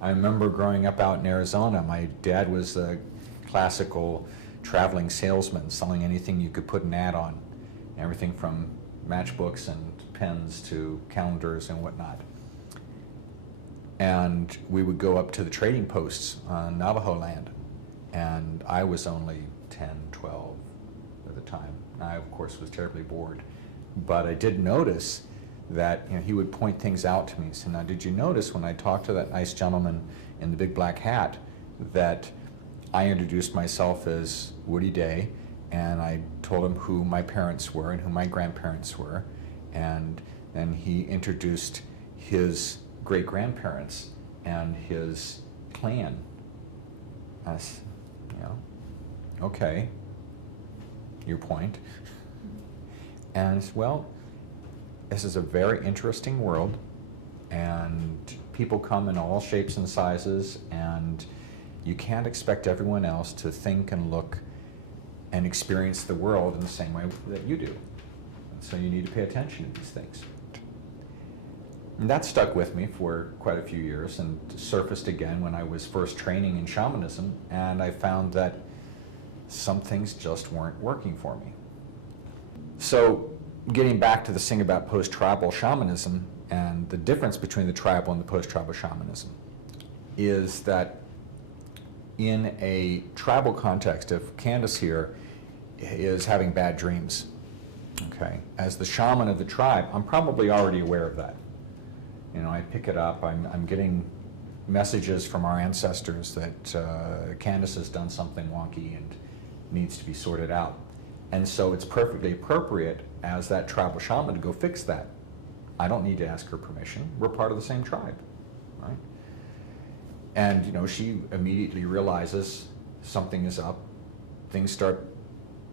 I remember growing up out in Arizona, my dad was a classical traveling salesman, selling anything you could put an ad on, everything from matchbooks and pens to calendars and whatnot. And we would go up to the trading posts on Navajo land, and I was only 10, 12 at the time. I, of course, was terribly bored. But I did notice that he would point things out to me. So now, did you notice when I talked to that nice gentleman in the big black hat that I introduced myself as Woody Day, and I told him who my parents were and who my grandparents were, and then he introduced his great-grandparents and his clan. Okay, your point. And well, this is a very interesting world, and people come in all shapes and sizes, and you can't expect everyone else to think and look and experience the world in the same way that you do. And so you need to pay attention to these things. And that stuck with me for quite a few years and surfaced again when I was first training in shamanism, and I found that some things just weren't working for me. So getting back to this thing about post-tribal shamanism and the difference between the tribal and the post-tribal shamanism is that in a tribal context, if Candace here is having bad dreams, okay, as the shaman of the tribe, I'm probably already aware of that. I pick it up, I'm getting messages from our ancestors that Candace has done something wonky and needs to be sorted out. And so it's perfectly appropriate as that tribal shaman to go fix that. I don't need to ask her permission. We're part of the same tribe, right? And she immediately realizes something is up. Things start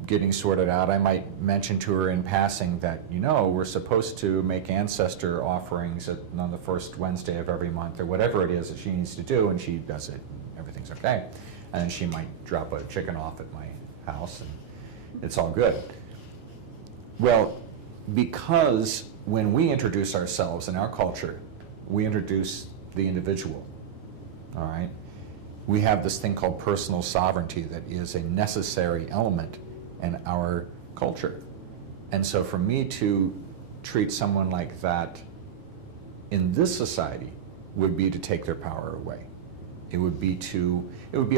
getting sorted out. I might mention to her in passing that, we're supposed to make ancestor offerings on the first Wednesday of every month, or whatever it is that she needs to do, and she does it, and everything's okay. And then she might drop a chicken off at my house, and it's all good. Well, because when we introduce ourselves in our culture, we introduce the individual, all right? We have this thing called personal sovereignty that is a necessary element in our culture. And so for me to treat someone like that in this society would be to take their power away. It would be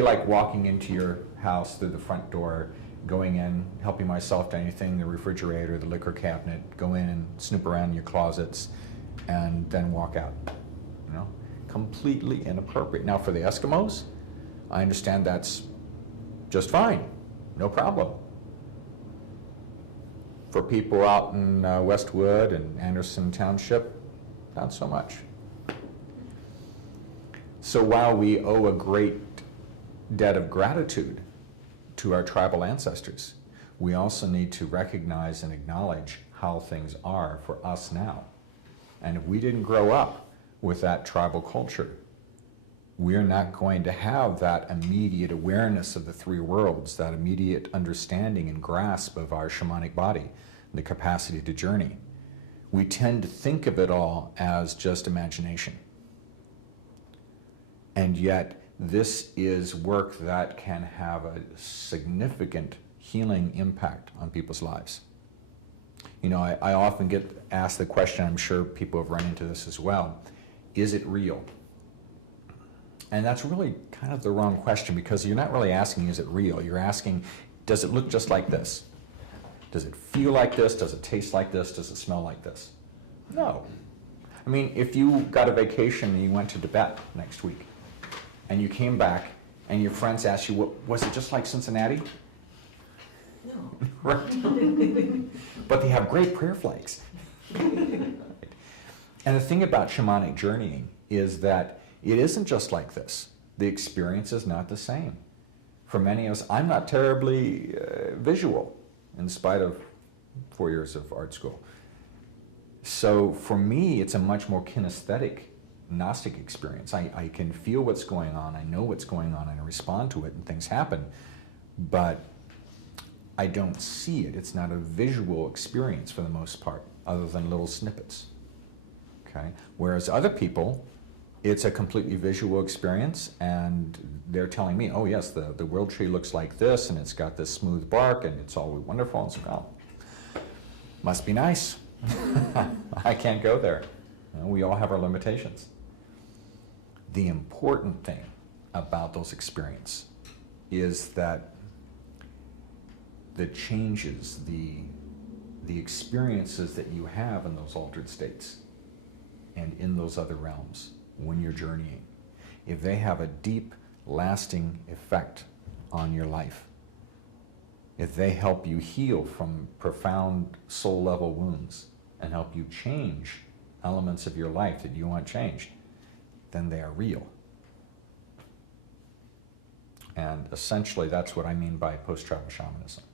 like walking into your house through the front door, going in, helping myself to anything, the refrigerator, the liquor cabinet, go in and snoop around in your closets, and then walk out. Completely inappropriate. Now for the Eskimos, I understand that's just fine, no problem. For people out in Westwood and Anderson Township, not so much. So while we owe a great debt of gratitude to our tribal ancestors, we also need to recognize and acknowledge how things are for us now. And if we didn't grow up with that tribal culture, we're not going to have that immediate awareness of the three worlds, that immediate understanding and grasp of our shamanic body, the capacity to journey. We tend to think of it all as just imagination. And yet, this is work that can have a significant healing impact on people's lives. I often get asked the question, I'm sure people have run into this as well, is it real? And that's really kind of the wrong question, because you're not really asking, is it real? You're asking, does it look just like this? Does it feel like this? Does it taste like this? Does it smell like this? No. I mean, if you got a vacation and you went to Tibet next week, and you came back, and your friends asked you, was it just like Cincinnati? No. Right. But they have great prayer flags. And the thing about shamanic journeying is that it isn't just like this. The experience is not the same. For many of us, I'm not terribly visual, in spite of 4 years of art school. So for me, it's a much more kinesthetic, Gnostic experience. I can feel what's going on, I know what's going on, and I respond to it, and things happen. But I don't see it. It's not a visual experience for the most part, other than little snippets. Okay? Whereas other people it's a completely visual experience, and they're telling me, oh yes, the world tree looks like this, and it's got this smooth bark, and it's all wonderful, and so, oh, must be nice. I can't go there. You know, we all have our limitations. The important thing about those experiences is that the changes, the experiences that you have in those altered states and in those other realms when you're journeying, if they have a deep, lasting effect on your life, if they help you heal from profound soul-level wounds and help you change elements of your life that you want changed, then they are real. And essentially, that's what I mean by post-travel shamanism.